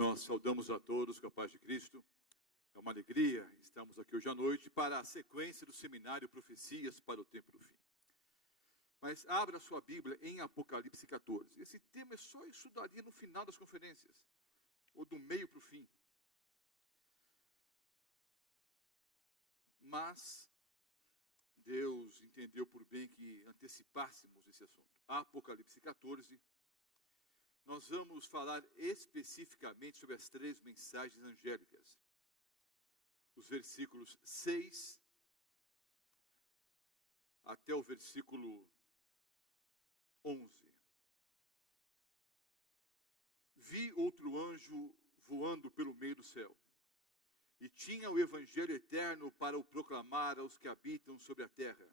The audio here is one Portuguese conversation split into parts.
Nós saudamos a todos com a paz de Cristo. É uma alegria, estamos aqui hoje à noite para a sequência do seminário Profecias para o Tempo do Fim. Mas abra sua Bíblia em Apocalipse 14. Esse tema eu só estudaria no final das conferências, ou do meio para o fim. Mas Deus entendeu por bem que antecipássemos esse assunto. Apocalipse 14. Nós vamos falar especificamente sobre as 3 mensagens angélicas. Os versículos 6 até o versículo 11. Vi outro anjo voando pelo meio do céu, e tinha o evangelho eterno para o proclamar aos que habitam sobre a terra,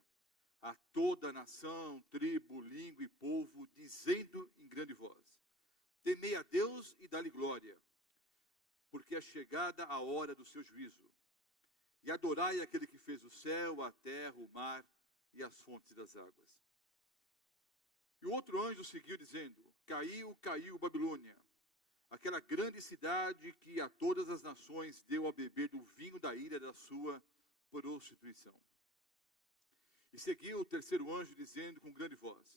a toda nação, tribo, língua e povo, dizendo em grande voz: temei a Deus e dá-lhe glória, porque é chegada a hora do seu juízo. E adorai aquele que fez o céu, a terra, o mar e as fontes das águas. E o outro anjo seguiu dizendo: caiu, caiu Babilônia, aquela grande cidade que a todas as nações deu a beber do vinho da ira da sua prostituição. E seguiu o terceiro anjo dizendo com grande voz: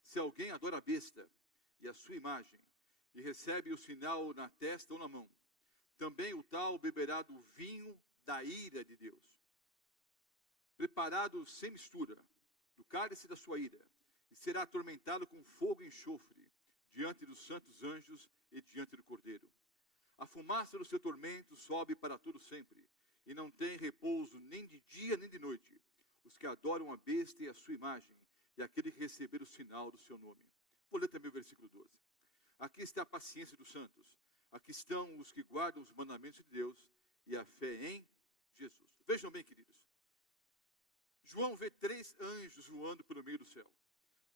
se alguém adora a besta e a sua imagem, e recebe o sinal na testa ou na mão, também o tal beberá do vinho da ira de Deus, preparado sem mistura, do cálice da sua ira, e será atormentado com fogo e enxofre, diante dos santos anjos e diante do Cordeiro. A fumaça do seu tormento sobe para todo sempre, e não tem repouso nem de dia nem de noite, os que adoram a besta e a sua imagem, e aquele que receber o sinal do seu nome. Vou ler também o versículo 12. Aqui está a paciência dos santos, aqui estão os que guardam os mandamentos de Deus e a fé em Jesus. Vejam bem, queridos, João vê 3 anjos voando pelo meio do céu,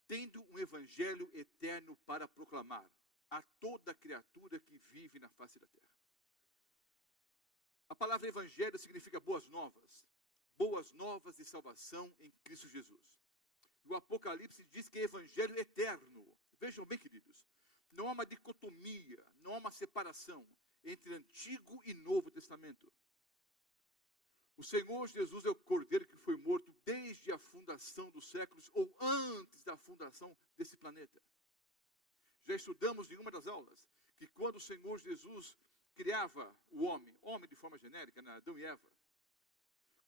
tendo um evangelho eterno para proclamar a toda criatura que vive na face da terra. A palavra evangelho significa boas novas de salvação em Cristo Jesus. E o Apocalipse diz que é evangelho eterno. Vejam bem, queridos, não há uma dicotomia, não há uma separação entre Antigo e Novo Testamento. O Senhor Jesus é o Cordeiro que foi morto desde a fundação dos séculos, ou antes da fundação desse planeta. Já estudamos em uma das aulas que quando o Senhor Jesus criava o homem de forma genérica, né, Adão e Eva,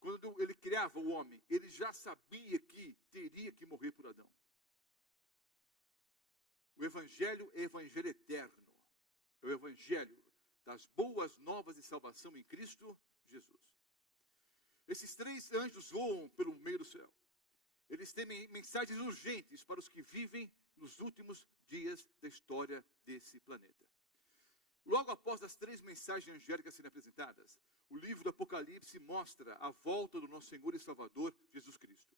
quando ele criava o homem, ele já sabia que teria que morrer por Adão. O evangelho é evangelho eterno, é o evangelho das boas novas de salvação em Cristo Jesus. Esses 3 anjos voam pelo meio do céu. Eles têm mensagens urgentes para os que vivem nos últimos dias da história desse planeta. Logo após as 3 mensagens angélicas serem apresentadas, o livro do Apocalipse mostra a volta do nosso Senhor e Salvador Jesus Cristo.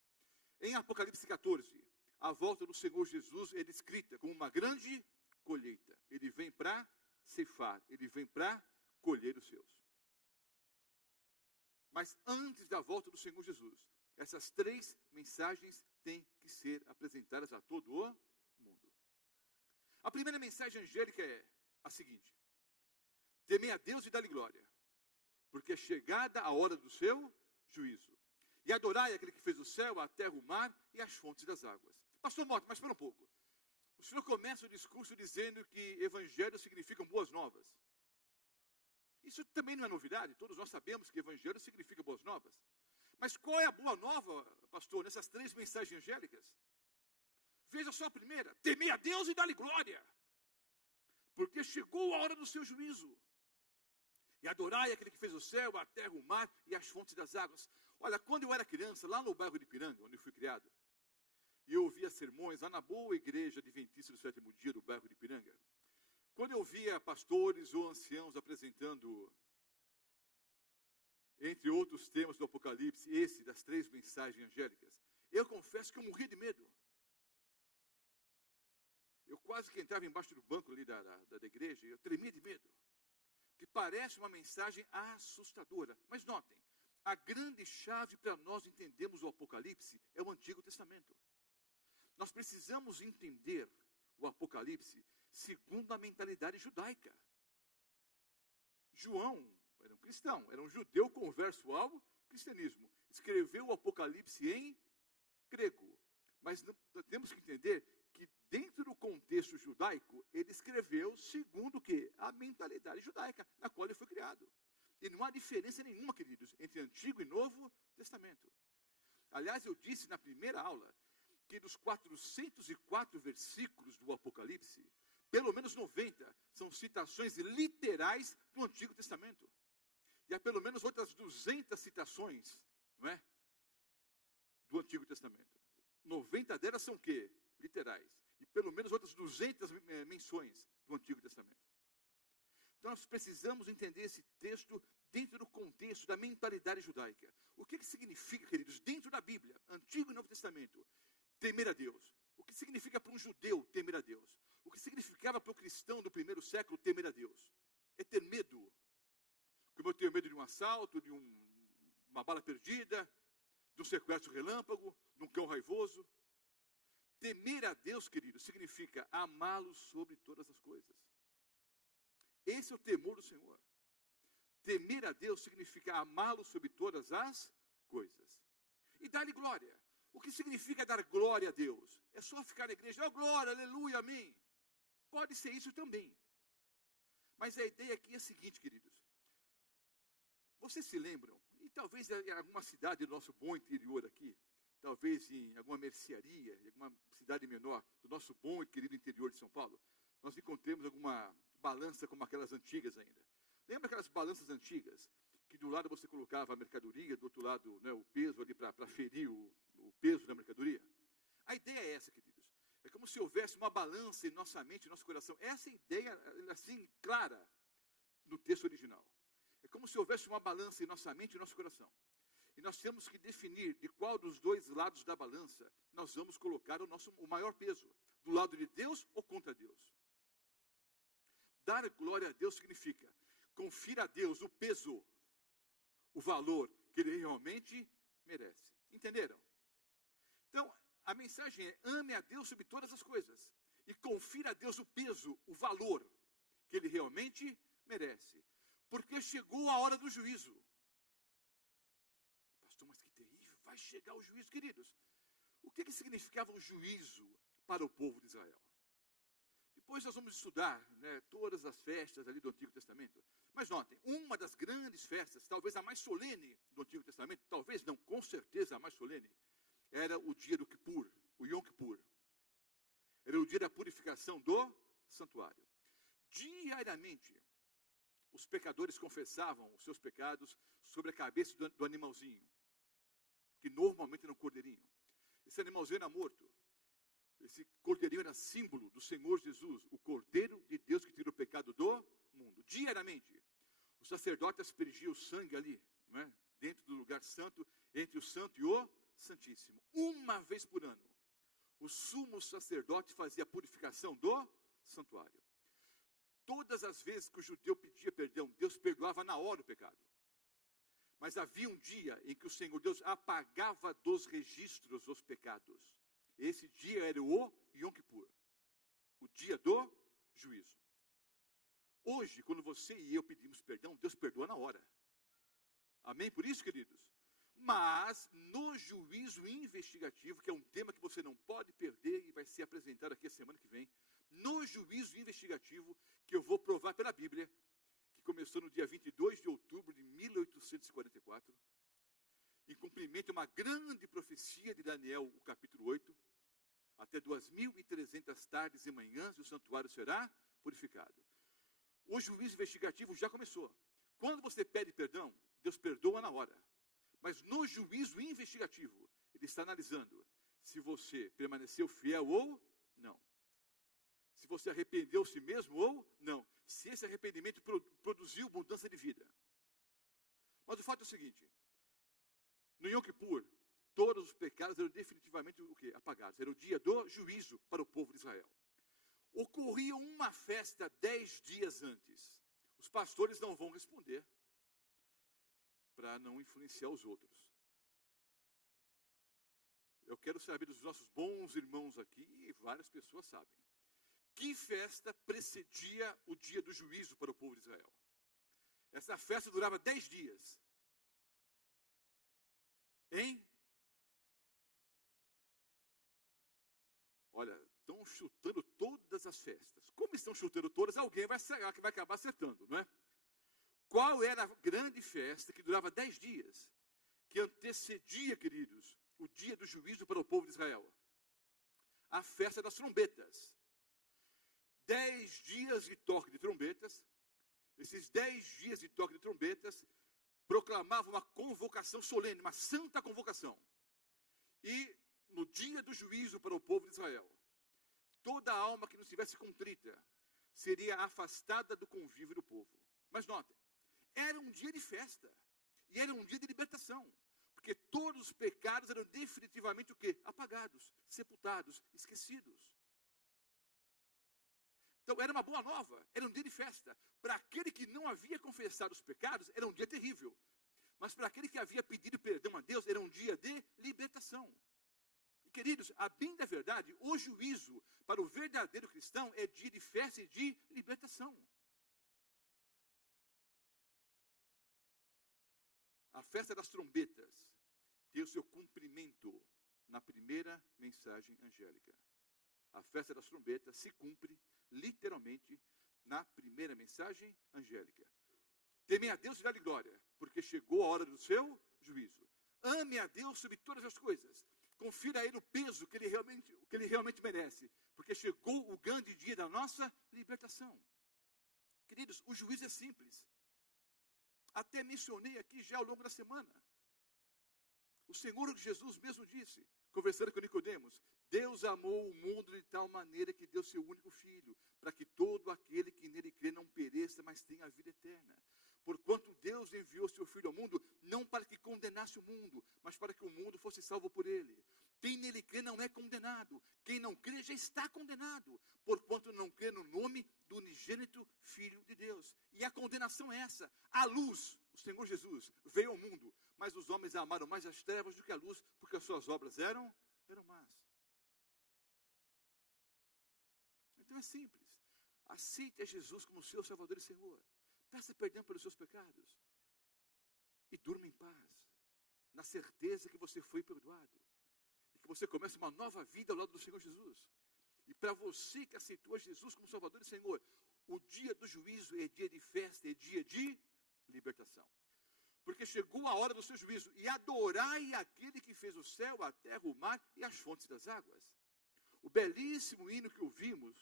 Em Apocalipse 14, a volta do Senhor Jesus é descrita como uma grande colheita. Ele vem para ceifar, ele vem para colher os seus. Mas antes da volta do Senhor Jesus, essas 3 mensagens têm que ser apresentadas a todo o mundo. A primeira mensagem angélica é a seguinte: temei a Deus e dá-lhe glória, porque é chegada a hora do seu juízo. E adorai aquele que fez o céu, a terra, o mar e as fontes das águas. Pastor Mota, mas espera um pouco. O senhor começa o discurso dizendo que evangelho significa boas novas. Isso também não é novidade, todos nós sabemos que evangelho significa boas novas. Mas qual é a boa nova, pastor, nessas 3 mensagens angélicas? Veja só a primeira: temei a Deus e dá-lhe glória, porque chegou a hora do seu juízo. E adorai aquele que fez o céu, a terra, o mar e as fontes das águas. Olha, quando eu era criança, lá no bairro de Ipiranga, onde eu fui criado, e eu ouvia sermões lá na boa igreja adventista do 7º dia do bairro de Ipiranga, quando eu via pastores ou anciãos apresentando, entre outros temas do Apocalipse, esse das 3 mensagens angélicas, eu confesso que eu morria de medo. Eu quase que entrava embaixo do banco ali da igreja, eu tremia de medo. Que parece uma mensagem assustadora. Mas notem, a grande chave para nós entendermos o Apocalipse é o Antigo Testamento. Nós precisamos entender o Apocalipse segundo a mentalidade judaica. João era um cristão, era um judeu converso ao cristianismo. Escreveu o Apocalipse em grego. Mas nós temos que entender que dentro do contexto judaico, ele escreveu segundo o quê? A mentalidade judaica, na qual ele foi criado. E não há diferença nenhuma, queridos, entre Antigo e Novo Testamento. Aliás, eu disse na primeira aula que dos 404 versículos do Apocalipse, pelo menos 90 são citações literais do Antigo Testamento. E há pelo menos outras 200 citações, não é? Do Antigo Testamento. 90 delas são o quê? Literais. E pelo menos outras 200 menções do Antigo Testamento. Então nós precisamos entender esse texto dentro do contexto da mentalidade judaica. O que significa, queridos, dentro da Bíblia, Antigo e Novo Testamento, temer a Deus? O que significa para um judeu temer a Deus? O que significava para o cristão do primeiro século temer a Deus? É ter medo. Como eu tenho medo de um assalto, de uma bala perdida, de um sequestro relâmpago, de um cão raivoso. Temer a Deus, querido, significa amá-lo sobre todas as coisas. Esse é o temor do Senhor. Temer a Deus significa amá-lo sobre todas as coisas. E dar-lhe glória. O que significa dar glória a Deus? É só ficar na igreja, oh, glória, aleluia, amém. Pode ser isso também. Mas a ideia aqui é a seguinte, queridos. Vocês se lembram, e talvez em alguma cidade do nosso bom interior aqui, talvez em alguma mercearia, em alguma cidade menor do nosso bom e querido interior de São Paulo, nós encontremos alguma balança como aquelas antigas ainda. Lembra aquelas balanças antigas, que do lado você colocava a mercadoria, do outro lado, né, o peso ali para ferir o peso da mercadoria? A ideia é essa, queridos. É como se houvesse uma balança em nossa mente, em nosso coração. Essa é a ideia, assim, clara, no texto original. É como se houvesse uma balança em nossa mente e nosso coração. E nós temos que definir de qual dos dois lados da balança nós vamos colocar o maior peso. Do lado de Deus ou contra Deus. Dar glória a Deus significa conferir a Deus o peso, o valor que Ele realmente merece. Entenderam? Então, a mensagem é: ame a Deus sobre todas as coisas. E confira a Deus o peso, o valor que Ele realmente merece. Porque chegou a hora do juízo. Pastor, mas que terrível, vai chegar o juízo, queridos. O que significava o juízo para o povo de Israel? Depois nós vamos estudar, né, todas as festas ali do Antigo Testamento. Mas notem, uma das grandes festas, talvez a mais solene do Antigo Testamento, talvez não, com certeza a mais solene, era o dia do Kippur, o Yom Kippur. Era o dia da purificação do santuário. Diariamente, os pecadores confessavam os seus pecados sobre a cabeça do animalzinho, que normalmente era um cordeirinho. Esse animalzinho era morto. Esse cordeirinho era símbolo do Senhor Jesus, o Cordeiro de Deus que tira o pecado do mundo. Diariamente, o sacerdote aspergia o sangue ali, não é? Dentro do lugar santo, entre o santo e o santíssimo. Uma vez por ano, o sumo sacerdote fazia a purificação do santuário. Todas as vezes que o judeu pedia perdão, Deus perdoava na hora o pecado. Mas havia um dia em que o Senhor Deus apagava dos registros os pecados. Esse dia era o Yom Kippur, o dia do juízo. Hoje, quando você e eu pedimos perdão, Deus perdoa na hora. Amém? Por isso, queridos. Mas no juízo investigativo, que é um tema que você não pode perder e vai ser apresentado aqui a semana que vem, no juízo investigativo, que eu vou provar pela Bíblia, que começou no dia 22 de outubro de 1844, em cumprimento a uma grande profecia de Daniel, o capítulo 8, até 2.300 tardes e manhãs o santuário será purificado. O juízo investigativo já começou. Quando você pede perdão, Deus perdoa na hora. Mas no juízo investigativo, Ele está analisando se você permaneceu fiel ou não. Se você arrependeu-se mesmo ou não. Se esse arrependimento produziu mudança de vida. Mas o fato é o seguinte: no Yom Kippur, todos os pecados eram definitivamente o quê? Apagados. Era o dia do juízo para o povo de Israel. Ocorria uma festa 10 dias antes. Os pastores não vão responder para não influenciar os outros. Eu quero saber dos nossos bons irmãos aqui, e várias pessoas sabem, que festa precedia o dia do juízo para o povo de Israel? Essa festa durava 10 dias. Hein? Olha, estão chutando todas as festas. Como estão chutando todas, alguém vai acabar acertando, não é? Qual era a grande festa que durava 10 dias? Que antecedia, queridos, o dia do juízo para o povo de Israel? A festa das trombetas. 10 dias de toque de trombetas. Esses 10 dias de toque de trombetas proclamavam uma convocação solene, uma santa convocação. E no dia do juízo para o povo de Israel, toda alma que não estivesse contrita seria afastada do convívio do povo. Mas notem, era um dia de festa. E era um dia de libertação. Porque todos os pecados eram definitivamente o quê? Apagados, sepultados, esquecidos. Então era uma boa nova, era um dia de festa. Para aquele que não havia confessado os pecados, era um dia terrível. Mas para aquele que havia pedido perdão a Deus, era um dia de libertação. E queridos, a bem da verdade, o juízo para o verdadeiro cristão é dia de festa e de libertação. A festa das trombetas tem o seu cumprimento na primeira mensagem angélica. A festa das trombetas se cumpre literalmente na primeira mensagem angélica. Temei a Deus e dá-lhe glória, porque chegou a hora do seu juízo. Ame a Deus sobre todas as coisas. Confira a Ele o peso que ele realmente merece, porque chegou o grande dia da nossa libertação. Queridos, o juízo é simples. Até mencionei aqui já ao longo da semana. O Senhor Jesus mesmo disse, conversando com Nicodemos, Deus amou o mundo de tal maneira que deu seu único filho, para que todo aquele que nele crê não pereça, mas tenha a vida eterna. Porquanto Deus enviou seu filho ao mundo, não para que condenasse o mundo, mas para que o mundo fosse salvo por ele. Quem nele crê não é condenado, quem não crê já está condenado, porquanto não crê no nome do unigênito Filho de Deus. E a condenação é essa: a luz, o Senhor Jesus, veio ao mundo, mas os homens amaram mais as trevas do que a luz, porque as suas obras eram más. Então é simples, aceite a Jesus como seu Salvador e Senhor, peça perdão pelos seus pecados, e durma em paz, na certeza que você foi perdoado, e que você começa uma nova vida ao lado do Senhor Jesus. E para você que aceitou a Jesus como Salvador e Senhor, o dia do juízo é dia de festa, é dia de libertação. Porque chegou a hora do seu juízo, e adorai aquele que fez o céu, a terra, o mar e as fontes das águas. O belíssimo hino que ouvimos,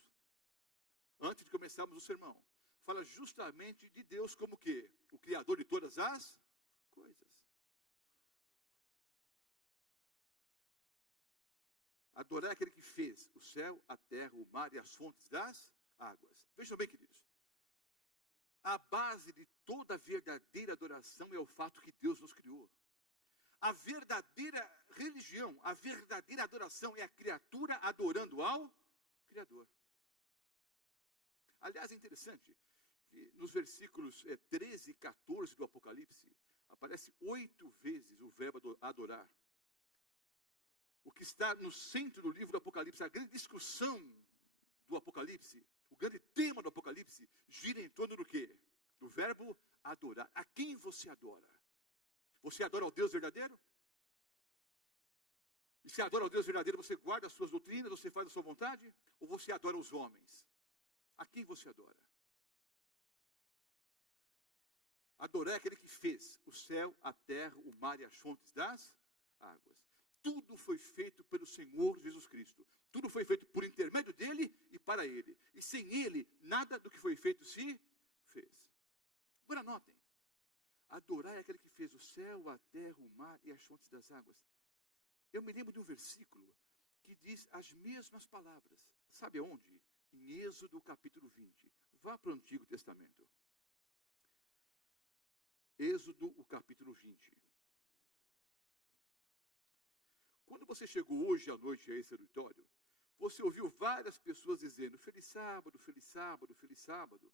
antes de começarmos o sermão, fala justamente de Deus como o quê? O Criador de todas as coisas. Adorar aquele que fez o céu, a terra, o mar e as fontes das águas. Vejam bem, queridos. A base de toda a verdadeira adoração é o fato que Deus nos criou. A verdadeira religião, a verdadeira adoração é a criatura adorando ao Criador. Aliás, é interessante que nos versículos 13 e 14 do Apocalipse, aparece 8 vezes o verbo adorar. O que está no centro do livro do Apocalipse, a grande discussão do Apocalipse, o grande tema do Apocalipse, gira em torno do quê? Do verbo adorar. A quem você adora? Você adora ao Deus verdadeiro? E se adora ao Deus verdadeiro, você guarda as suas doutrinas, você faz a sua vontade? Ou você adora os homens? A quem você adora? Adorar é aquele que fez o céu, a terra, o mar e as fontes das águas. Tudo foi feito pelo Senhor Jesus Cristo. Tudo foi feito por intermédio dele e para ele. E sem ele, nada do que foi feito se fez. Agora notem. Adorar é aquele que fez o céu, a terra, o mar e as fontes das águas. Eu me lembro de um versículo que diz as mesmas palavras. Sabe aonde? Em Êxodo capítulo 20. Vá para o Antigo Testamento. Êxodo, o capítulo 20. Quando você chegou hoje à noite a esse auditório, você ouviu várias pessoas dizendo, feliz sábado, feliz sábado, feliz sábado.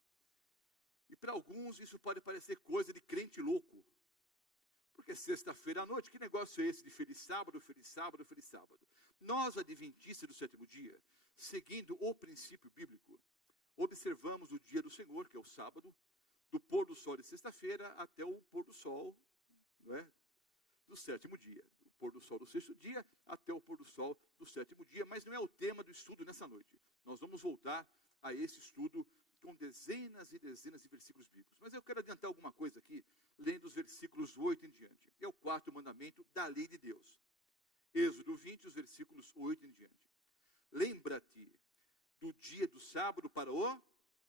E para alguns isso pode parecer coisa de crente louco. Porque sexta-feira à noite, que negócio é esse de feliz sábado, feliz sábado, feliz sábado? Nós, adventistas do sétimo dia, seguindo o princípio bíblico, observamos o dia do Senhor, que é o sábado, do pôr do do sol de sexta-feira até o pôr do sol, não é, do sétimo dia. O pôr do sol do sexto dia até o pôr do sol do sétimo dia. Mas não é o tema do estudo nessa noite. Nós vamos voltar a esse estudo com dezenas e dezenas de versículos bíblicos. Mas eu quero adiantar alguma coisa aqui, lendo os versículos 8 em diante. É o quarto mandamento da lei de Deus. Êxodo 20, os versículos 8 em diante. Lembra-te do dia do sábado para o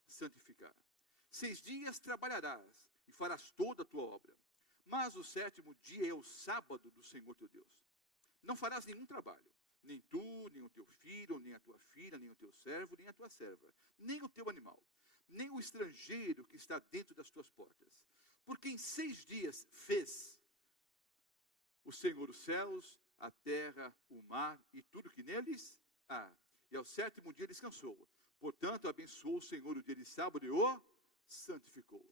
santificar. 6 dias trabalharás e farás toda a tua obra. Mas o sétimo dia é o sábado do Senhor teu Deus. Não farás nenhum trabalho, nem tu, nem o teu filho, nem a tua filha, nem o teu servo, nem a tua serva, nem o teu animal, nem o estrangeiro que está dentro das tuas portas. Porque em 6 dias fez o Senhor os céus, a terra, o mar e tudo que neles há. E ao sétimo dia descansou. Portanto, abençoou o Senhor o dia de sábado e o santificou.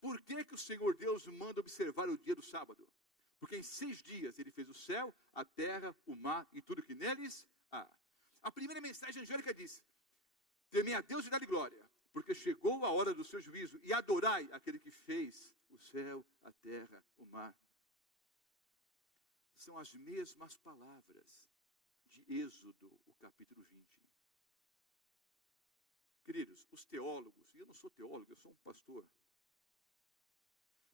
Por que que o Senhor Deus manda observar o dia do sábado? Porque em 6 dias ele fez o céu, a terra, o mar e tudo que neles há. A primeira mensagem angélica diz: temei a Deus e dá-lhe glória, porque chegou a hora do seu juízo, e adorai aquele que fez o céu, a terra, o mar. São as mesmas palavras de Êxodo, o capítulo 20. Queridos, os teólogos, e eu não sou teólogo, eu sou um pastor,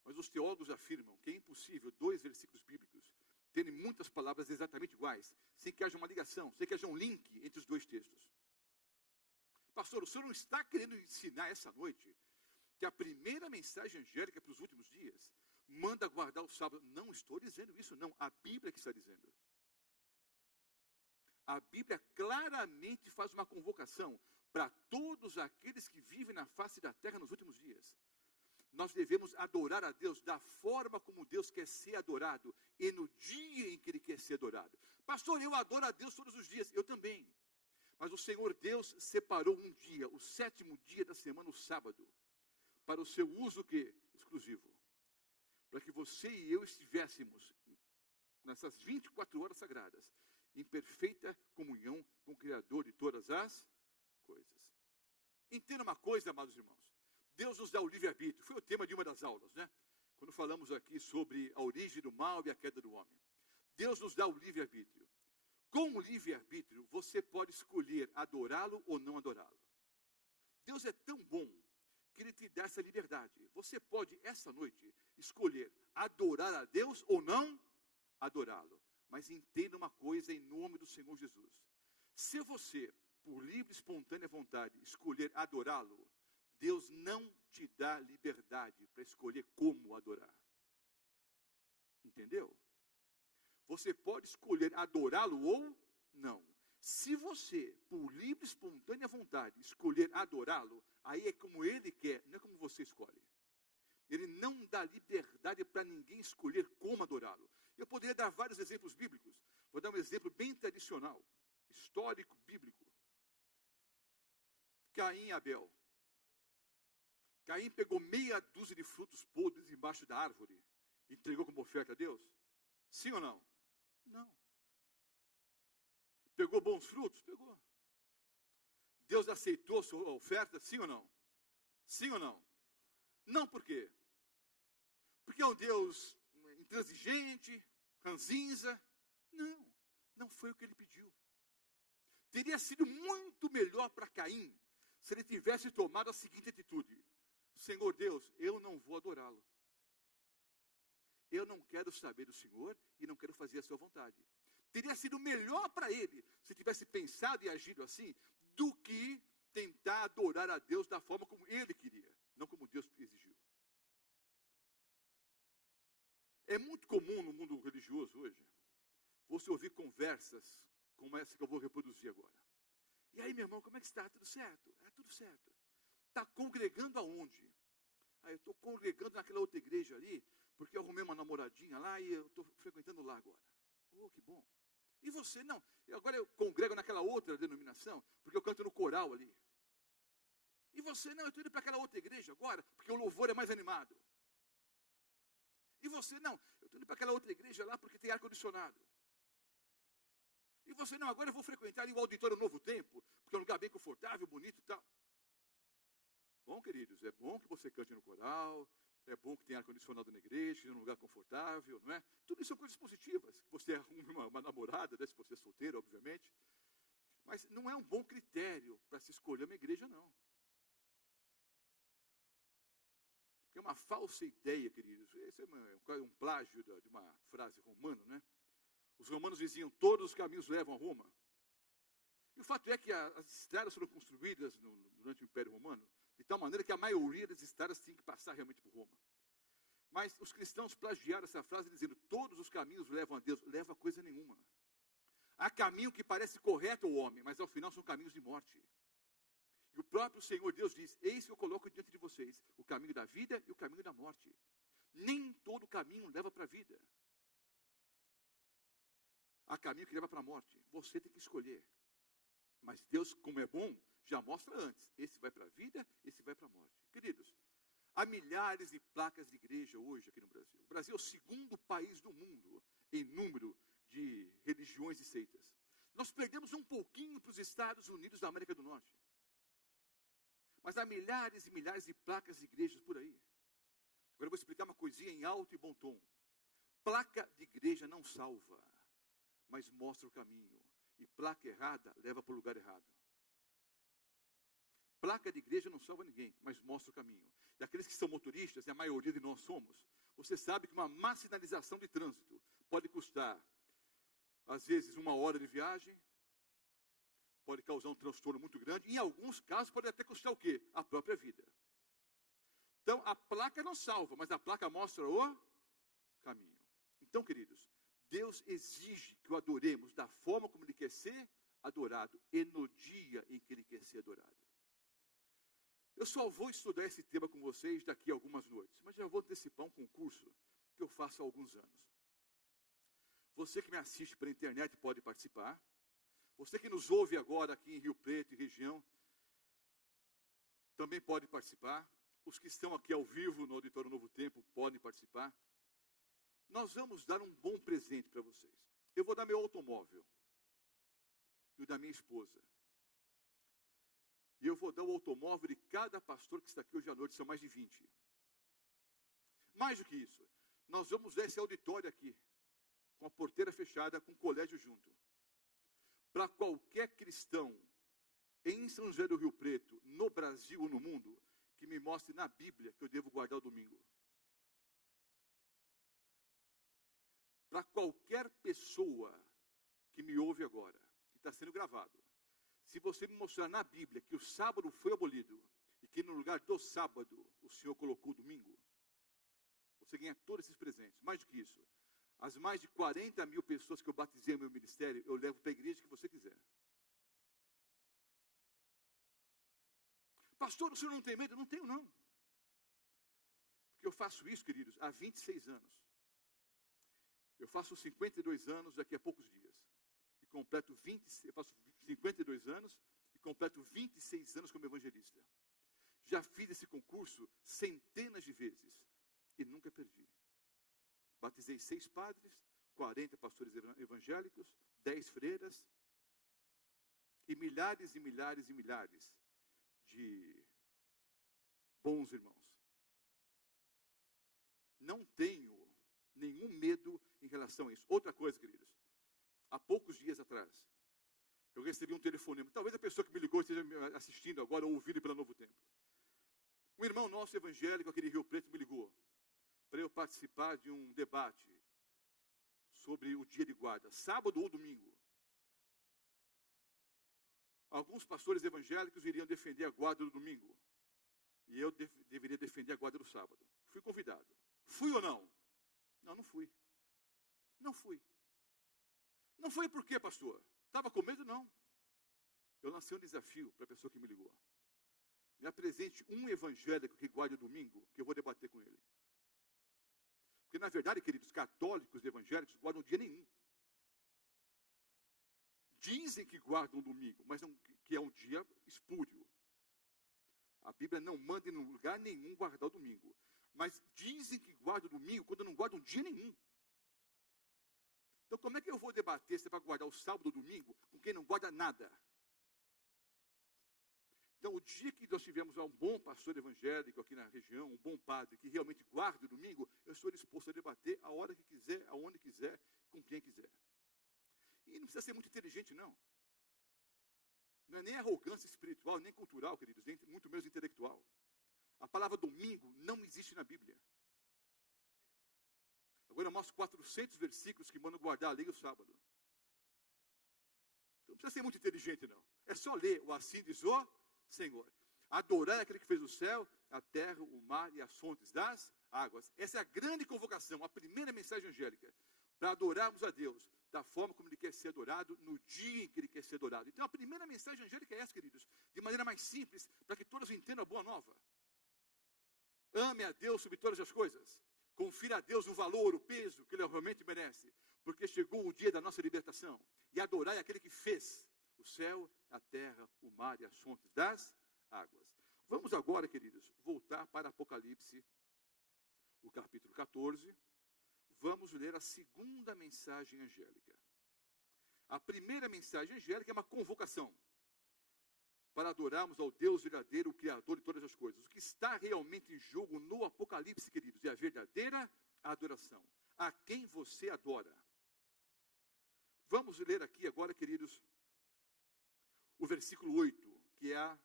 mas os teólogos afirmam que é impossível 2 versículos bíblicos terem muitas palavras exatamente iguais, sem que haja uma ligação, sem que haja um link entre os 2 textos. Pastor, o senhor não está querendo ensinar essa noite que a primeira mensagem angélica para os últimos dias manda guardar o sábado? Não estou dizendo isso, não. A Bíblia que está dizendo. A Bíblia claramente faz uma convocação para todos aqueles que vivem na face da terra nos últimos dias. Nós devemos adorar a Deus da forma como Deus quer ser adorado e no dia em que Ele quer ser adorado. Pastor, eu adoro a Deus todos os dias. Eu também. Mas o Senhor Deus separou um dia, o 7º dia da semana, o sábado, para o seu uso que? Exclusivo. Para que você e eu estivéssemos nessas 24 horas sagradas, em perfeita comunhão com o Criador de todas as coisas. Entenda uma coisa, amados irmãos. Deus nos dá o livre-arbítrio. Foi o tema de uma das aulas, né? Quando falamos aqui sobre a origem do mal e a queda do homem. Deus nos dá o livre-arbítrio. Com o livre-arbítrio, você pode escolher adorá-lo ou não adorá-lo. Deus é tão bom que Ele te dá essa liberdade. Você pode, essa noite, escolher adorar a Deus ou não adorá-lo. Mas entenda uma coisa em nome do Senhor Jesus. Se você, por livre e espontânea vontade, escolher adorá-lo, Deus não te dá liberdade para escolher como adorar. Entendeu? Você pode escolher adorá-lo ou não. Se você, por livre e espontânea vontade, escolher adorá-lo, aí é como Ele quer, não é como você escolhe. Ele não dá liberdade para ninguém escolher como adorá-lo. Eu poderia dar vários exemplos bíblicos. Vou dar um exemplo bem tradicional, histórico, bíblico. Caim e Abel. Caim pegou meia dúzia de frutos podres embaixo da árvore e entregou como oferta a Deus? Sim ou não? Não. Pegou bons frutos? Pegou. Deus aceitou a sua oferta? Sim ou não? Sim ou não? Não, por quê? Porque é um Deus intransigente, ranzinza. Não, não foi o que ele pediu. Teria sido muito melhor para Caim se ele tivesse tomado a seguinte atitude: Senhor Deus, eu não vou adorá-lo. Eu não quero saber do Senhor e não quero fazer a sua vontade. Teria sido melhor para ele se tivesse pensado e agido assim, do que tentar adorar a Deus da forma como ele queria, não como Deus exigiu. É muito comum no mundo religioso hoje você ouvir conversas como essa que eu vou reproduzir agora. E aí, meu irmão, como é que está? Tudo certo? Tudo certo. Está congregando aonde? Eu estou congregando naquela outra igreja ali, porque eu arrumei uma namoradinha lá e eu estou frequentando lá agora. Oh, que bom. E você? Não, agora eu congrego naquela outra denominação, porque eu canto no coral ali. E você? Não, eu estou indo para aquela outra igreja agora, porque o louvor é mais animado. E você? Não, eu estou indo para aquela outra igreja lá, porque tem ar-condicionado. E você? Não, agora eu vou frequentar ali o auditório Novo Tempo, porque é um lugar bem confortável, bonito e tal. Bom, queridos, é bom que você cante no coral, é bom que tenha ar-condicionado na igreja, num lugar confortável, não é? Tudo isso são coisas positivas. Você arrume uma namorada, né, se você é solteiro, obviamente. Mas não é um bom critério para se escolher uma igreja, não. Porque é uma falsa ideia, queridos. Esse é um plágio de uma frase romana, né? Os romanos diziam, todos os caminhos levam a Roma. E o fato é que as estradas foram construídas durante o Império Romano, de tal maneira que a maioria das estradas tinha que passar realmente por Roma. Mas os cristãos plagiaram essa frase dizendo, todos os caminhos levam a Deus. Leva a coisa nenhuma. Há caminho que parece correto ao homem, mas ao final são caminhos de morte. E o próprio Senhor Deus diz, eis que eu coloco diante de vocês o caminho da vida e o caminho da morte. Nem todo caminho leva para a vida. Há caminho que leva para a morte. Você tem que escolher. Mas Deus, como é bom, já mostra antes. Esse vai para a vida, esse vai para a morte. Queridos, há milhares de placas de igreja hoje aqui no Brasil. O Brasil é o segundo país do mundo em número de religiões e seitas. Nós perdemos um pouquinho para os Estados Unidos da América do Norte. Mas há milhares e milhares de placas de igrejas por aí. Agora eu vou explicar uma coisinha em alto e bom tom. Placa de igreja não salva, mas mostra o caminho. E placa errada leva para o lugar errado. Placa de igreja não salva ninguém, mas mostra o caminho. E aqueles que são motoristas, e a maioria de nós somos, você sabe que uma má sinalização de trânsito pode custar, às vezes, 1 hora de viagem, pode causar um transtorno muito grande, e em alguns casos pode até custar o quê? A própria vida. Então, a placa não salva, mas a placa mostra o caminho. Então, queridos, Deus exige que o adoremos da forma como Ele quer ser adorado e no dia em que Ele quer ser adorado. Eu só vou estudar esse tema com vocês daqui a algumas noites, mas já vou antecipar um concurso que eu faço há alguns anos. Você que me assiste pela internet pode participar. Você que nos ouve agora aqui em Rio Preto e região, também pode participar. Os que estão aqui ao vivo no Auditório Novo Tempo podem participar. Nós vamos dar um bom presente para vocês. Eu vou dar meu automóvel e o da minha esposa. E eu vou dar o automóvel de cada pastor que está aqui hoje à noite, são mais de 20. Mais do que isso, nós vamos dar esse auditório aqui, com a porteira fechada, com o colégio junto. Para qualquer cristão em São José do Rio Preto, no Brasil ou no mundo, que me mostre na Bíblia que eu devo guardar o domingo. Para qualquer pessoa que me ouve agora, que está sendo gravado, se você me mostrar na Bíblia que o sábado foi abolido e que no lugar do sábado o Senhor colocou o domingo, você ganha todos esses presentes. Mais do que isso, as mais de 40 mil pessoas que eu batizei no meu ministério, eu levo para a igreja que você quiser. Pastor, o senhor não tem medo? Não tenho, não. Porque eu faço isso, queridos, há 26 anos. Eu faço 52 anos daqui a poucos dias. E completo 20, eu faço 52 anos e completo 26 anos como evangelista. Já fiz esse concurso centenas de vezes e nunca perdi. Batizei 6 padres, 40 pastores evangélicos, 10 freiras e milhares e milhares e milhares de bons irmãos. Não tenho nenhum medo em relação a isso. Outra coisa, queridos, há poucos dias atrás, eu recebi um telefonema. Talvez a pessoa que me ligou esteja me assistindo agora ou ouvindo pela Novo Tempo. Um irmão nosso evangélico, aquele Rio Preto, me ligou para eu participar de um debate sobre o dia de guarda, sábado ou domingo. Alguns pastores evangélicos iriam defender a guarda do domingo. E eu deveria defender a guarda do sábado. Fui convidado. Fui ou não? Não, não fui. Não fui. Não foi por quê, pastor? Estava com medo? Não. Eu lancei um desafio para a pessoa que me ligou. Me apresente um evangélico que guarde o domingo, que eu vou debater com ele. Porque, na verdade, queridos, católicos e evangélicos guardam dia nenhum. Dizem que guardam domingo, mas não, que é um dia espúrio. A Bíblia não manda em lugar nenhum guardar o domingo. Mas dizem que guardam o domingo quando não guardam dia nenhum. Então, como é que eu vou debater se é para guardar o sábado ou o domingo com quem não guarda nada? Então, o dia que nós tivermos um bom pastor evangélico aqui na região, um bom padre que realmente guarde o domingo, eu estou disposto a debater a hora que quiser, aonde quiser, com quem quiser. E não precisa ser muito inteligente, não. Não é nem arrogância espiritual, nem cultural, queridos, nem muito menos intelectual. A palavra domingo não existe na Bíblia. Agora eu mostro 400 versículos que mandam guardar a lei e o sábado. Então não precisa ser muito inteligente, não. É só ler o assim diz o Senhor. Adorar aquele que fez o céu, a terra, o mar e as fontes das águas. Essa é a grande convocação, a primeira mensagem angélica. Para adorarmos a Deus da forma como Ele quer ser adorado, no dia em que Ele quer ser adorado. Então a primeira mensagem angélica é essa, queridos, de maneira mais simples, para que todos entendam a boa nova. Ame a Deus sobre todas as coisas. Confira a Deus o valor, o peso que Ele realmente merece. Porque chegou o dia da nossa libertação. E adorar é aquele que fez o céu, a terra, o mar e as fontes das águas. Vamos agora, queridos, voltar para Apocalipse, o capítulo 14. Vamos ler a segunda mensagem angélica. A primeira mensagem angélica é uma convocação para adorarmos ao Deus verdadeiro, o Criador de todas as coisas. O que está realmente em jogo no Apocalipse, queridos, é a verdadeira adoração. A quem você adora. Vamos ler aqui agora, queridos, o versículo 8, que é a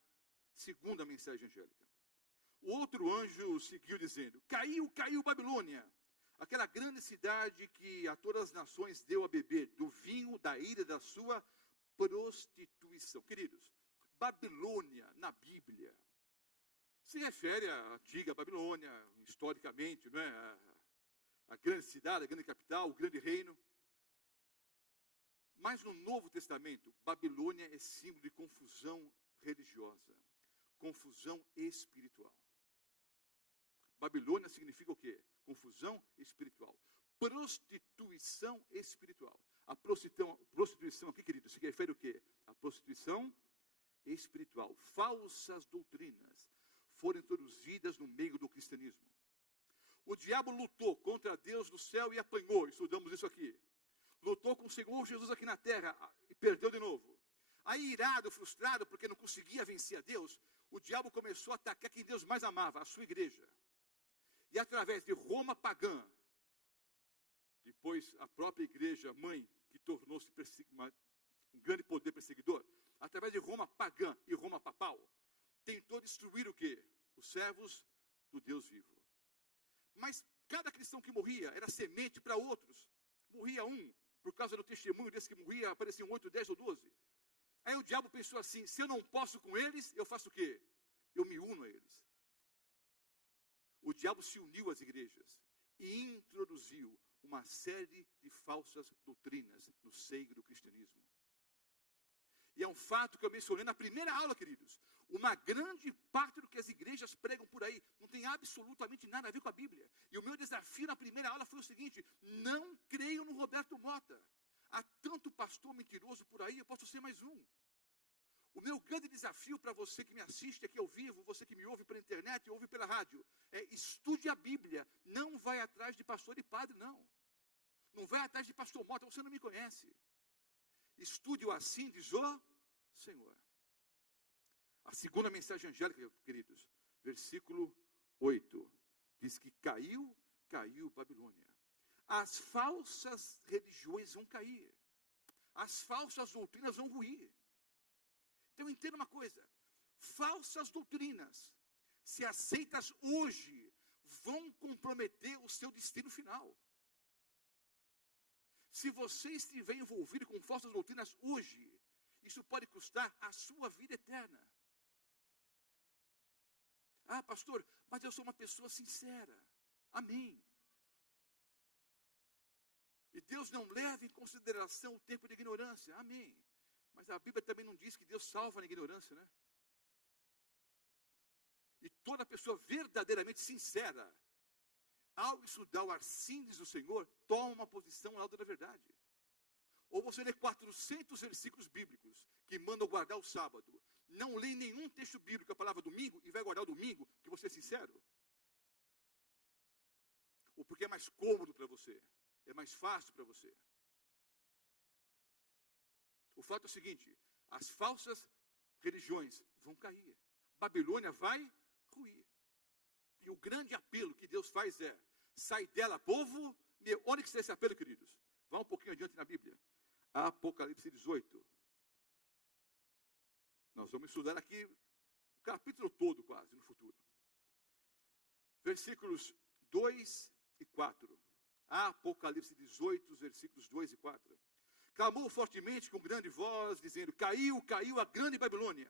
segunda mensagem angélica. O outro anjo seguiu dizendo: caiu, caiu Babilônia, aquela grande cidade que a todas as nações deu a beber do vinho da ira da sua prostituição. Queridos, Babilônia na Bíblia se refere à antiga Babilônia, historicamente, não é? A grande cidade, a grande capital, o grande reino. Mas no Novo Testamento, Babilônia é símbolo de confusão religiosa, confusão espiritual. Babilônia significa o quê? Confusão espiritual. Prostituição espiritual. A prostituição aqui, querido, se refere o quê? A prostituição espiritual. Falsas doutrinas foram introduzidas no meio do cristianismo. O diabo lutou contra Deus no céu e apanhou. Estudamos isso aqui. Lutou com o Senhor Jesus aqui na terra e perdeu de novo. Aí, irado, frustrado, porque não conseguia vencer a Deus, o diabo começou a atacar quem Deus mais amava, a sua igreja. E através de Roma pagã, depois a própria igreja mãe, que tornou-se um grande poder perseguidor, através de Roma pagã e Roma papal, tentou destruir o quê? Os servos do Deus vivo. Mas cada cristão que morria era semente para outros. Morria um, por causa do testemunho desse que morria, apareciam 8, 10 ou 12. Aí o diabo pensou assim: se eu não posso com eles, eu faço o quê? Eu me uno a eles. O diabo se uniu às igrejas e introduziu uma série de falsas doutrinas no seio do cristianismo. E é um fato que eu mencionei na primeira aula, queridos. Uma grande parte do que as igrejas pregam por aí não tem absolutamente nada a ver com a Bíblia. E o meu desafio na primeira aula foi o seguinte: não creio no Roberto Mota. Há tanto pastor mentiroso por aí, eu posso ser mais um. O meu grande desafio para você que me assiste aqui ao vivo, você que me ouve pela internet, ouve pela rádio, é estude a Bíblia. Não vai atrás de pastor e padre, não. Não vai atrás de pastor Mota, você não me conhece. Estude o assim diz o Senhor. A segunda mensagem angélica, queridos, versículo 8, diz que caiu, caiu Babilônia. As falsas religiões vão cair. As falsas doutrinas vão ruir. Então entenda uma coisa: falsas doutrinas, se aceitas hoje, vão comprometer o seu destino final. Se você estiver envolvido com falsas doutrinas hoje, isso pode custar a sua vida eterna. Ah, pastor, mas eu sou uma pessoa sincera. Amém. E Deus não leva em consideração o tempo de ignorância. Amém. Mas a Bíblia também não diz que Deus salva na ignorância, né? E toda pessoa verdadeiramente sincera, ao estudar o assim diz o Senhor, toma uma posição ao lado da verdade. Ou você lê 400 versículos bíblicos que mandam guardar o sábado, não lê nenhum texto bíblico a palavra domingo e vai guardar o domingo, que você é sincero? Ou porque é mais cômodo para você, é mais fácil para você? O fato é o seguinte: as falsas religiões vão cair. Babilônia vai ruir. E o grande apelo que Deus faz é: sai dela, povo meu. Onde que está esse apelo, queridos? Vá um pouquinho adiante na Bíblia. Apocalipse 18. Nós vamos estudar aqui o capítulo todo, quase, no futuro. Versículos 2 e 4. Apocalipse 18, versículos 2 e 4. Clamou fortemente com grande voz, dizendo: caiu, caiu a grande Babilônia,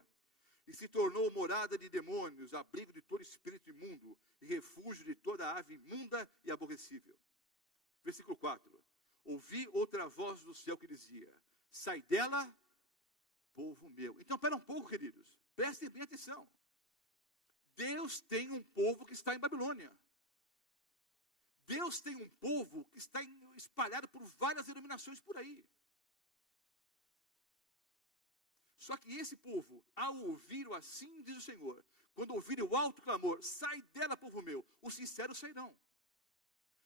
e se tornou morada de demônios, abrigo de todo espírito imundo, e refúgio de toda ave imunda e aborrecível. Versículo 4. Ouvi outra voz do céu que dizia: sai dela, povo meu. Então, espera um pouco, queridos. Prestem bem atenção. Deus tem um povo que está em Babilônia. Deus tem um povo que está espalhado por várias denominações por aí. Só que esse povo, ao ouvir o assim diz o Senhor, quando ouvirem o alto clamor: sai dela, povo meu, os sinceros sairão.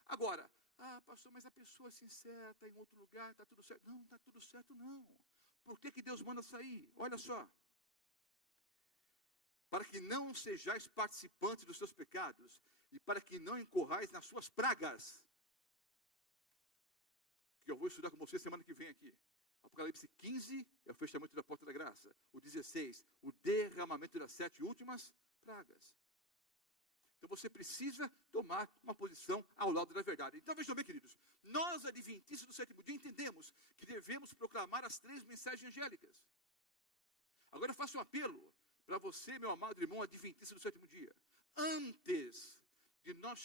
Agora, pastor, mas a pessoa é sincera, está em outro lugar, está tudo certo. Não, não está tudo certo não. Por que Deus manda sair? Olha só. Para que não sejais participantes dos seus pecados, e para que não incorrais nas suas pragas, que eu vou estudar com você semana que vem aqui. Apocalipse 15 é o fechamento da porta da graça. O 16, o derramamento das 7 últimas pragas. Então você precisa tomar uma posição ao lado da verdade. Então vejam bem, queridos, nós adventistas do sétimo dia entendemos que devemos proclamar as 3 mensagens angélicas. Agora eu faço um apelo para você, meu amado irmão adventista do sétimo dia. Antes de nós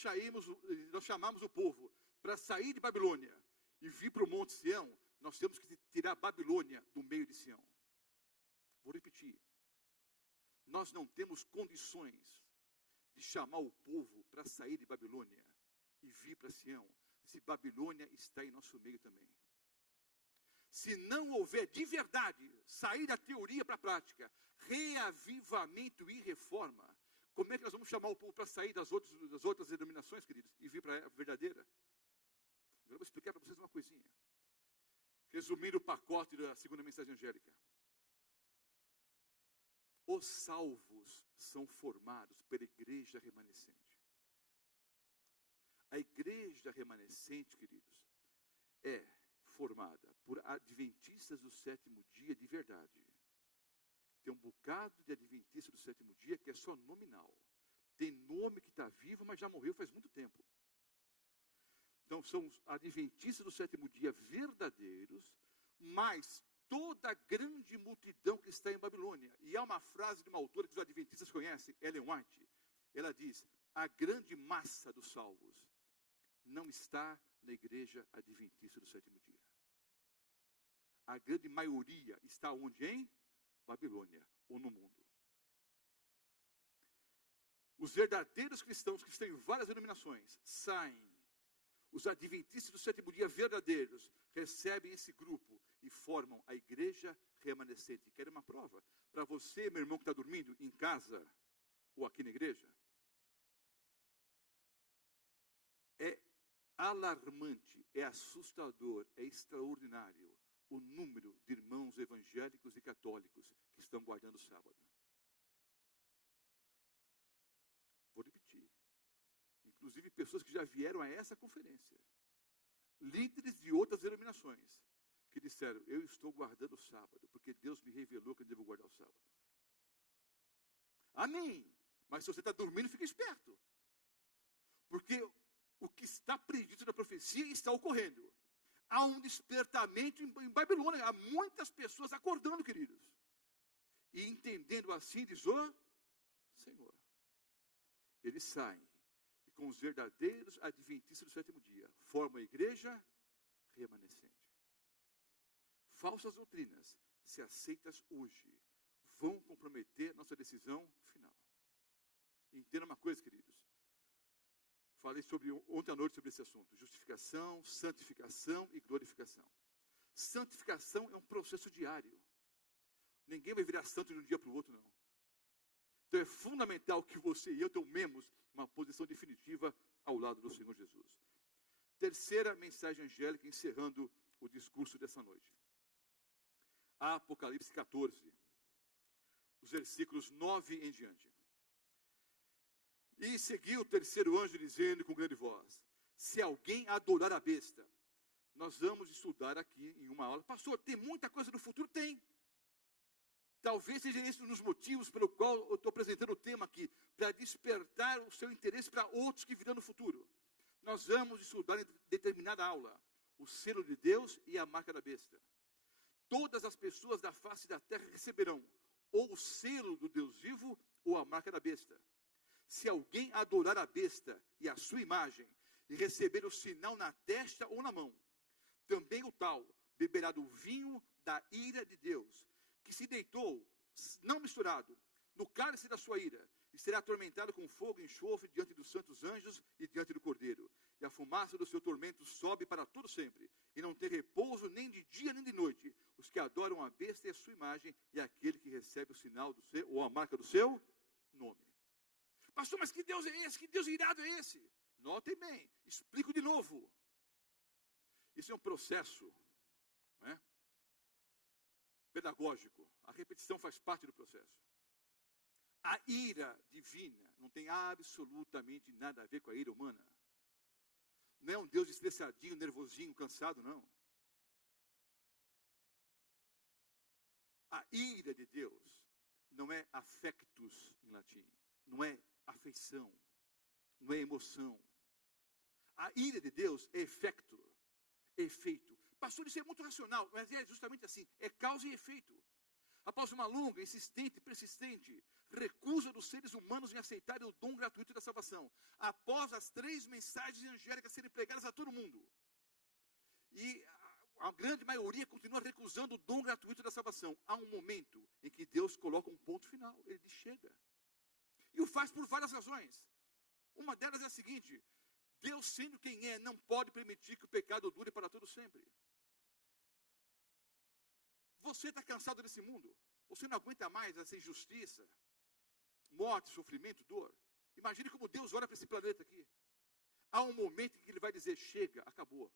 chamarmos o povo para sair de Babilônia e vir para o Monte Sião, nós temos que tirar Babilônia do meio de Sião. Vou repetir. Nós não temos condições de chamar o povo para sair de Babilônia e vir para Sião, se Babilônia está em nosso meio também. Se não houver de verdade, sair da teoria para a prática, reavivamento e reforma, como é que nós vamos chamar o povo para sair das outras denominações, queridos, e vir para a verdadeira? Eu vou explicar para vocês uma coisinha. Resumindo o pacote da segunda mensagem angélica. Os salvos são formados pela igreja remanescente. A igreja remanescente, queridos, é formada por adventistas do sétimo dia de verdade. Tem um bocado de adventista do sétimo dia que é só nominal. Tem nome que está vivo, mas já morreu faz muito tempo. Então são os adventistas do sétimo dia verdadeiros, mas toda a grande multidão que está em Babilônia. E há uma frase de uma autora que os adventistas conhecem, Ellen White. Ela diz: a grande massa dos salvos não está na igreja adventista do sétimo dia. A grande maioria está onde? Em Babilônia, ou no mundo. Os verdadeiros cristãos que estão em várias denominações saem. Os adventistas do sétimo dia verdadeiros recebem esse grupo e formam a igreja remanescente. Querem uma prova? Para você, meu irmão que está dormindo em casa ou aqui na igreja, é alarmante, é assustador, é extraordinário o número de irmãos evangélicos e católicos que estão guardando o sábado. Vou repetir. Inclusive pessoas que já vieram a essa conferência. Líderes de outras denominações. Que disseram: eu estou guardando o sábado, porque Deus me revelou que eu devo guardar o sábado. Amém. Mas se você está dormindo, fica esperto. Porque o que está previsto na profecia está ocorrendo. Há um despertamento em Babilônia. Há muitas pessoas acordando, queridos. E entendendo assim, diz o Senhor. Eles saem. E com os verdadeiros adventistas do sétimo dia, formam a igreja remanescente. Falsas doutrinas, se aceitas hoje, vão comprometer nossa decisão final. Entenda uma coisa, queridos. Falei ontem à noite sobre esse assunto. Justificação, santificação e glorificação. Santificação é um processo diário. Ninguém vai virar santo de um dia para o outro, não. Então é fundamental que você e eu tomemos uma posição definitiva ao lado do Senhor Jesus. Terceira mensagem angélica, encerrando o discurso dessa noite. Apocalipse 14. os versículos 9 em diante. E seguiu o terceiro anjo dizendo com grande voz: se alguém adorar a besta. Nós vamos estudar aqui em uma aula. Pastor, tem muita coisa no futuro? Tem. Talvez seja esse um dos motivos pelo qual eu estou apresentando o tema aqui, para despertar o seu interesse para outros que virão no futuro. Nós vamos estudar em determinada aula o selo de Deus e a marca da besta. Todas as pessoas da face da terra receberão ou o selo do Deus vivo ou a marca da besta. Se alguém adorar a besta e a sua imagem e receber o sinal na testa ou na mão, também o tal beberá do vinho da ira de Deus, que se deitou, não misturado, no cálice da sua ira, e será atormentado com fogo e enxofre diante dos santos anjos e diante do Cordeiro. E a fumaça do seu tormento sobe para todo sempre, e não tem repouso nem de dia nem de noite, os que adoram a besta e a sua imagem, e aquele que recebe o sinal do seu, ou a marca do seu nome. Pastor, mas que Deus é esse? Que Deus irado é esse? Notem bem, explico de novo. Isso é um processo, né, pedagógico. A repetição faz parte do processo. A ira divina não tem absolutamente nada a ver com a ira humana. Não é um Deus estressadinho, nervosinho, cansado, não. A ira de Deus não é affectus em latim, não é afeição, não é emoção. A ira de Deus é efeito. Pastor, isso é muito racional, mas é justamente assim, é causa e efeito. Após uma longa, insistente e persistente recusa dos seres humanos em aceitarem o dom gratuito da salvação, após as 3 mensagens angélicas serem pregadas a todo mundo, e a grande maioria continua recusando o dom gratuito da salvação, há um momento em que Deus coloca um ponto final, ele diz chega. E o faz por várias razões. Uma delas é a seguinte: Deus, sendo quem é, não pode permitir que o pecado dure para todo sempre. Você está cansado desse mundo? Você não aguenta mais essa injustiça, morte, sofrimento, dor? Imagine como Deus olha para esse planeta aqui. Há um momento em que Ele vai dizer, chega, acabou.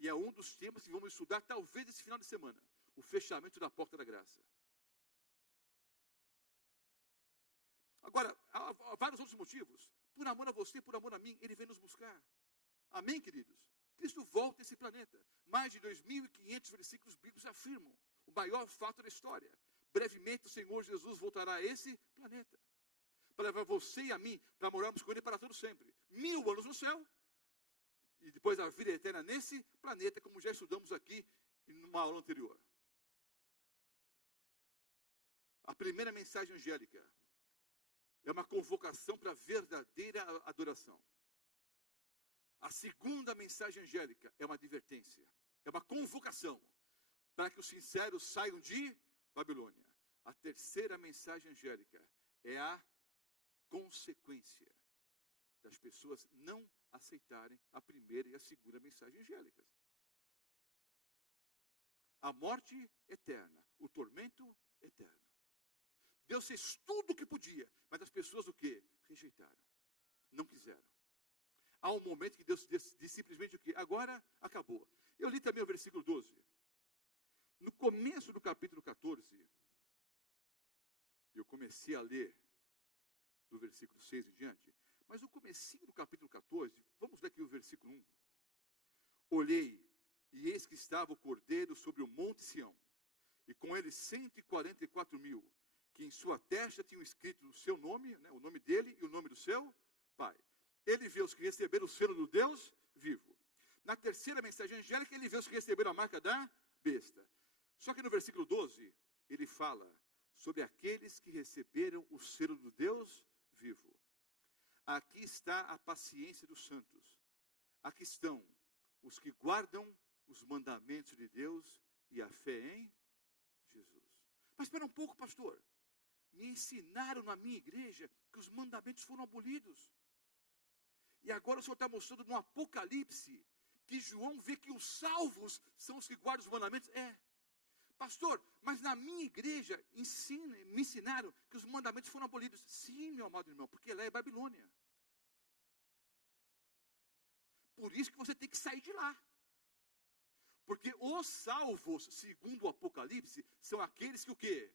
E é um dos temas que vamos estudar, talvez esse final de semana. O fechamento da porta da graça. Agora, há vários outros motivos. Por amor a você, por amor a mim, Ele vem nos buscar. Amém, queridos? Cristo volta a esse planeta. Mais de 2.500 versículos bíblicos afirmam o maior fato da história. Brevemente o Senhor Jesus voltará a esse planeta, para levar você e a mim, para morarmos com Ele para todo sempre. 1000 anos no céu, e depois a vida eterna nesse planeta, como já estudamos aqui em uma aula anterior. A primeira mensagem angélica é uma convocação para a verdadeira adoração. A segunda mensagem angélica é uma advertência, é uma convocação para que os sinceros saiam de Babilônia. A terceira mensagem angélica é a consequência das pessoas não aceitarem a primeira e a segunda mensagem angélicas. A morte eterna, o tormento eterno. Deus fez tudo o que podia, mas as pessoas o quê? Rejeitaram, não quiseram. Há um momento que Deus disse simplesmente o quê? Agora acabou. Eu li também o versículo 12. No começo do capítulo 14, eu comecei a ler do versículo 6 em diante, mas no comecinho do capítulo 14, vamos ler aqui o versículo 1. Olhei, e eis que estava o Cordeiro sobre o monte Sião, e com ele 144.000, que em sua testa tinham escrito o seu nome, né, o nome dele e o nome do seu pai. Ele vê os que receberam o selo do Deus vivo. Na terceira mensagem angélica, ele vê os que receberam a marca da besta. Só que no versículo 12, ele fala sobre aqueles que receberam o selo do Deus vivo. Aqui está a paciência dos santos. Aqui estão os que guardam os mandamentos de Deus e a fé em Jesus. Mas espera um pouco, pastor. Me ensinaram na minha igreja que os mandamentos foram abolidos. E agora o Senhor está mostrando no Apocalipse que João vê que os salvos são os que guardam os mandamentos. Pastor, mas na minha igreja me ensinaram que os mandamentos foram abolidos. Sim, meu amado irmão, porque lá é Babilônia. Por isso que você tem que sair de lá. Porque os salvos, segundo o Apocalipse, são aqueles que o quê?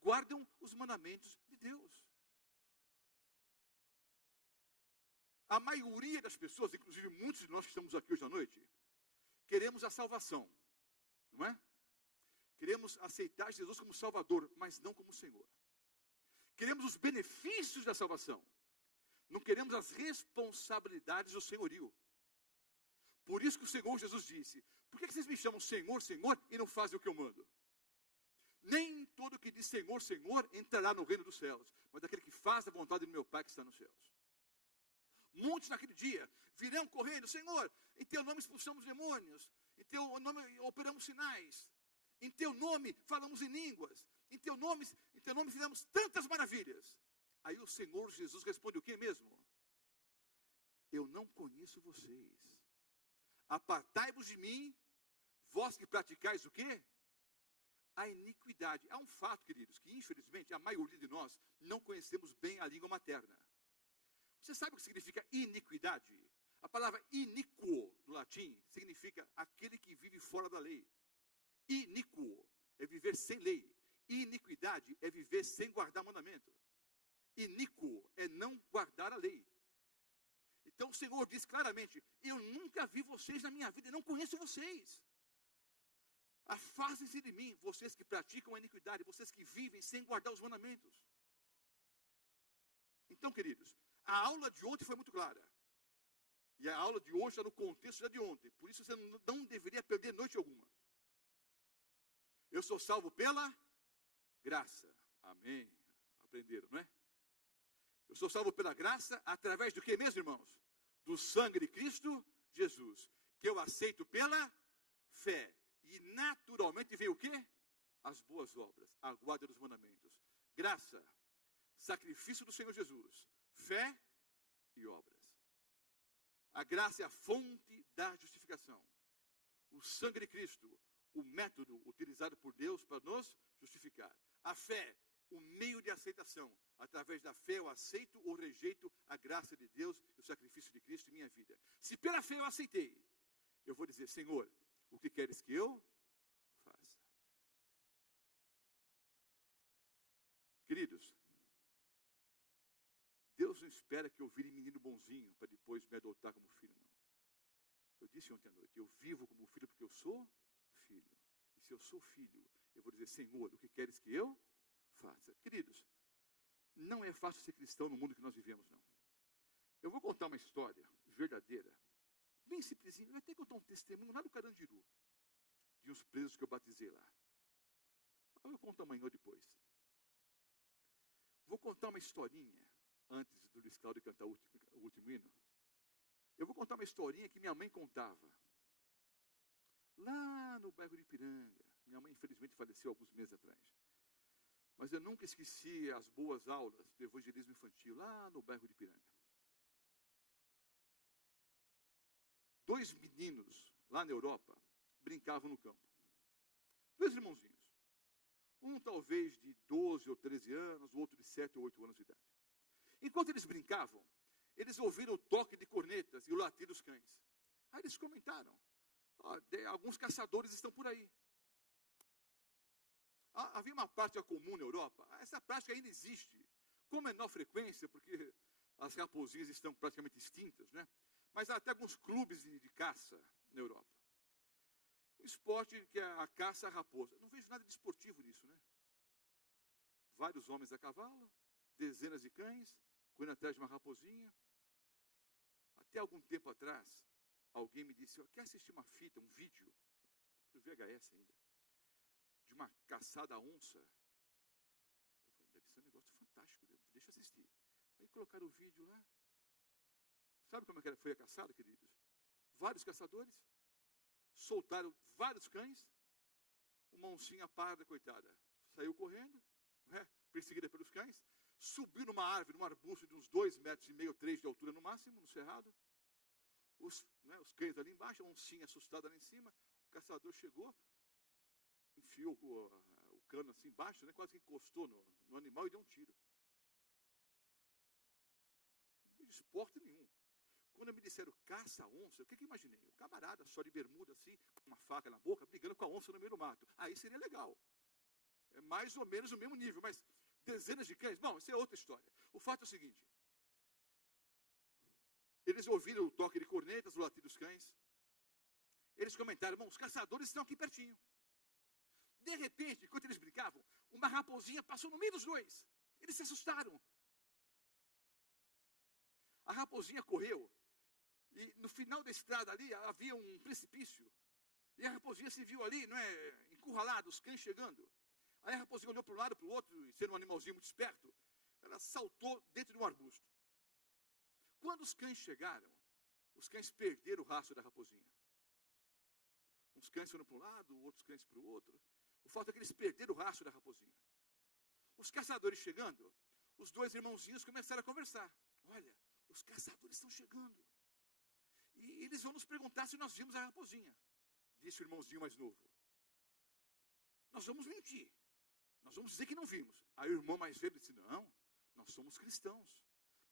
guardam os mandamentos de Deus. A maioria das pessoas, inclusive muitos de nós que estamos aqui hoje à noite, queremos a salvação, não é? Queremos aceitar Jesus como Salvador, mas não como Senhor. Queremos os benefícios da salvação, não queremos as responsabilidades do senhorio. Por isso que o Senhor Jesus disse: por que vocês me chamam Senhor, Senhor, e não fazem o que eu mando? Nem todo que diz Senhor, Senhor, entrará no reino dos céus, mas aquele que faz a vontade do meu Pai que está nos céus. Muitos naquele dia virão correndo: Senhor, em teu nome expulsamos demônios, em teu nome operamos sinais, em teu nome falamos em línguas, em teu nome fizemos tantas maravilhas. Aí o Senhor Jesus responde o que mesmo? Eu não conheço vocês. Apartai-vos de mim, vós que praticais o quê? A iniquidade. Há um fato, queridos, que infelizmente a maioria de nós não conhecemos bem a língua materna. Você sabe o que significa iniquidade? A palavra iniquo, no latim, significa aquele que vive fora da lei. Iniquo é viver sem lei. Iniquidade é viver sem guardar mandamento. Iníquo é não guardar a lei. Então o Senhor diz claramente: eu nunca vi vocês na minha vida, eu não conheço vocês. Afastem-se de mim, vocês que praticam a iniquidade, vocês que vivem sem guardar os mandamentos. Então, queridos, a aula de ontem foi muito clara. E a aula de hoje está no contexto já de ontem. Por isso você não deveria perder noite alguma. Eu sou salvo pela graça. Amém. Aprenderam, não é? Eu sou salvo pela graça através do que mesmo, irmãos? Do sangue de Cristo Jesus. Que eu aceito pela fé. E naturalmente vem o quê? As boas obras. A guarda dos mandamentos. Graça. Sacrifício do Senhor Jesus. Fé e obras. A graça é a fonte da justificação. O sangue de Cristo, o método utilizado por Deus para nos justificar. A fé, o meio de aceitação. Através da fé eu aceito ou rejeito a graça de Deus e o sacrifício de Cristo em minha vida. Se pela fé eu aceitei, eu vou dizer: Senhor, o que queres que eu faça? Queridos, Deus não espera que eu vire menino bonzinho para depois me adotar como filho, não. Eu disse ontem à noite: eu vivo como filho porque eu sou filho. E se eu sou filho, eu vou dizer: Senhor, o que queres que eu faça? Queridos, não é fácil ser cristão no mundo que nós vivemos, não. Eu vou contar uma história verdadeira, bem simplesinha. Eu vou até contar um testemunho lá do Carandiru, de uns presos que eu batizei lá. Eu conto amanhã ou depois. Vou contar uma historinha, antes do Luiz Cláudio cantar o último hino. Eu vou contar uma historinha que minha mãe contava. Lá no bairro de Ipiranga. Minha mãe, infelizmente, faleceu alguns meses atrás. Mas eu nunca esqueci as boas aulas do evangelismo infantil, lá no bairro de Ipiranga. 2 meninos, lá na Europa, brincavam no campo. 2 irmãozinhos. Um talvez de 12 ou 13 anos, o outro de 7 ou 8 anos de idade. Enquanto eles brincavam, eles ouviram o toque de cornetas e o latir dos cães. Aí eles comentaram: alguns caçadores estão por aí. Havia uma prática comum na Europa. Essa prática ainda existe, com menor frequência, porque as raposinhas estão praticamente extintas, né? Mas há até alguns clubes de caça na Europa. O esporte que é a caça à raposa. Não vejo nada de esportivo nisso, né? Vários homens a cavalo, dezenas de cães, correndo atrás de uma raposinha. Até algum tempo atrás, alguém me disse: quer assistir uma fita, um vídeo, do VHS ainda, de uma caçada à onça? Eu falei: deve ser um negócio fantástico, deixa eu assistir. Aí colocaram o vídeo lá. Sabe como é que foi a caçada, queridos? Vários caçadores soltaram vários cães. Uma oncinha parda, coitada, saiu correndo, né, perseguida pelos cães, subiu numa árvore, num arbusto de uns 2,5 metros, 3 de altura no máximo, no cerrado. Os cães ali embaixo, a oncinha assustada lá em cima. O caçador chegou, enfiou o cano assim embaixo, né, quase que encostou no animal e deu um tiro. Não de esporte nenhum. Quando me disseram caça a onça, o que eu imaginei? O camarada só de bermuda assim, com uma faca na boca, brigando com a onça no meio do mato. Aí seria legal. É mais ou menos o mesmo nível, mas dezenas de cães. Bom, isso é outra história. O fato é o seguinte. Eles ouviram o toque de cornetas, o latir dos cães. Eles comentaram, bom, os caçadores estão aqui pertinho. De repente, enquanto eles brincavam, uma raposinha passou no meio dos dois. Eles se assustaram. A raposinha correu. E no final da estrada ali, havia um precipício. E a raposinha se viu ali, não é, encurralada, os cães chegando. Aí a raposinha olhou para um lado e para o outro, e sendo um animalzinho muito esperto, ela saltou dentro de um arbusto. Quando os cães chegaram, os cães perderam o rastro da raposinha. Uns cães foram para um lado, outros cães para o outro. O fato é que eles perderam o rastro da raposinha. Os caçadores chegando, os dois irmãozinhos começaram a conversar. Olha, os caçadores estão chegando. E eles vão nos perguntar se nós vimos a raposinha. Disse o irmãozinho mais novo. Nós vamos mentir. Nós vamos dizer que não vimos. Aí o irmão mais velho disse, não, nós somos cristãos.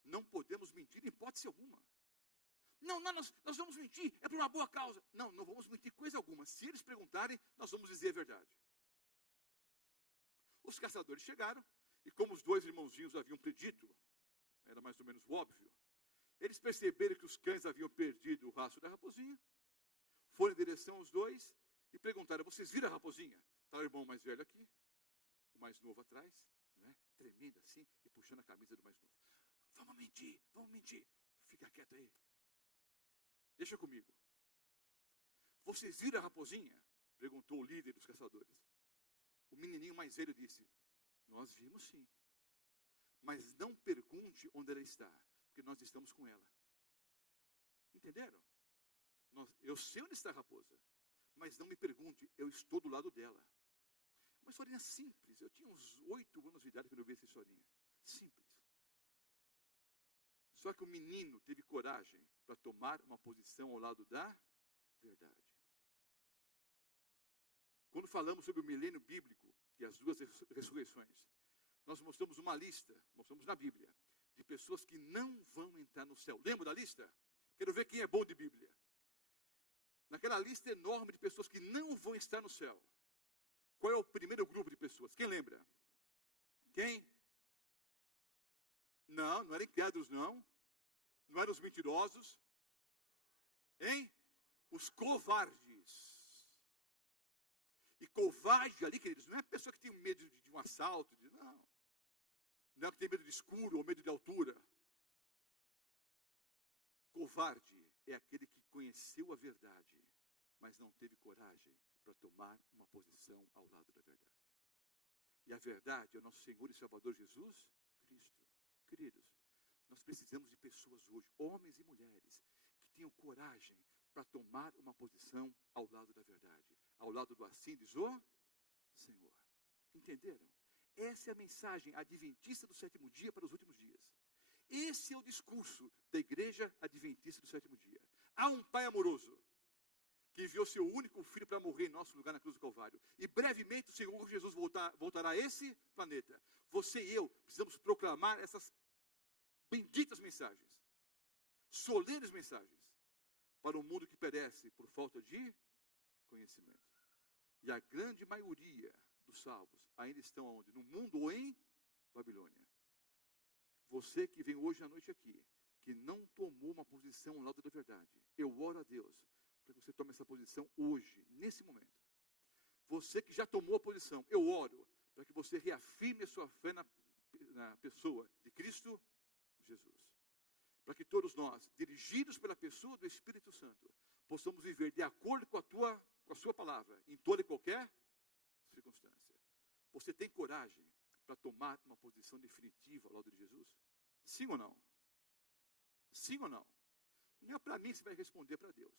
Não podemos mentir em hipótese alguma. Não, nós vamos mentir, é por uma boa causa. Não, não vamos mentir coisa alguma. Se eles perguntarem, nós vamos dizer a verdade. Os caçadores chegaram, e como os dois irmãozinhos haviam predito, era mais ou menos óbvio, eles perceberam que os cães haviam perdido o rastro da raposinha, foram em direção aos dois e perguntaram, vocês viram a raposinha? Está o irmão mais velho aqui, o mais novo atrás, né? Tremendo assim, e puxando a camisa do mais novo. Vamos mentir, vamos mentir. Fica quieto aí. Deixa comigo. Vocês viram a raposinha? Perguntou o líder dos caçadores. O menininho mais velho disse, nós vimos sim. Mas não pergunte onde ela está, porque nós estamos com ela. Entenderam? Eu sei onde está a raposa, mas não me pergunte, eu estou do lado dela. Uma historinha simples. Eu tinha uns 8 anos de idade quando eu vi essa historinha. Simples. Só que o menino teve coragem para tomar uma posição ao lado da verdade. Quando falamos sobre o milênio bíblico e as duas ressurreições, nós mostramos uma lista, mostramos na Bíblia, de pessoas que não vão entrar no céu. Lembra da lista? Quero ver quem é bom de Bíblia. Naquela lista enorme de pessoas que não vão estar no céu. Qual é o primeiro grupo de pessoas? Quem lembra? Quem? Não, não eram incrédulos, não. Não eram os mentirosos. Hein? Os covardes. E covarde ali, queridos, não é a pessoa que tem medo de um assalto. Não. Não é que tem medo de escuro ou medo de altura. Covarde é aquele que conheceu a verdade, mas não teve coragem para tomar uma posição ao lado da verdade. E a verdade é o nosso Senhor e Salvador Jesus Cristo. Queridos, nós precisamos de pessoas hoje, homens e mulheres, que tenham coragem para tomar uma posição ao lado da verdade, ao lado do assim diz o Senhor. Entenderam? Essa é a mensagem adventista do sétimo dia para os últimos dias. Esse é o discurso da igreja adventista do sétimo dia. Há um Pai amoroso que enviou seu único filho para morrer em nosso lugar na cruz do Calvário. E brevemente o Senhor Jesus voltará a esse planeta. Você e eu precisamos proclamar essas benditas mensagens, solenes mensagens, para um mundo que perece por falta de conhecimento. E a grande maioria dos salvos ainda estão onde? No mundo ou em Babilônia. Você que vem hoje à noite aqui, que não tomou uma posição ao lado da verdade, eu oro a Deus para que você tome essa posição hoje, nesse momento. Você que já tomou a posição, eu oro para que você reafirme a sua fé na pessoa de Cristo Jesus. Para que todos nós, dirigidos pela pessoa do Espírito Santo, possamos viver de acordo com a sua palavra, em toda e qualquer circunstância. Você tem coragem para tomar uma posição definitiva ao lado de Jesus? Sim ou não? Sim ou não? Não é para mim que você vai responder, para Deus.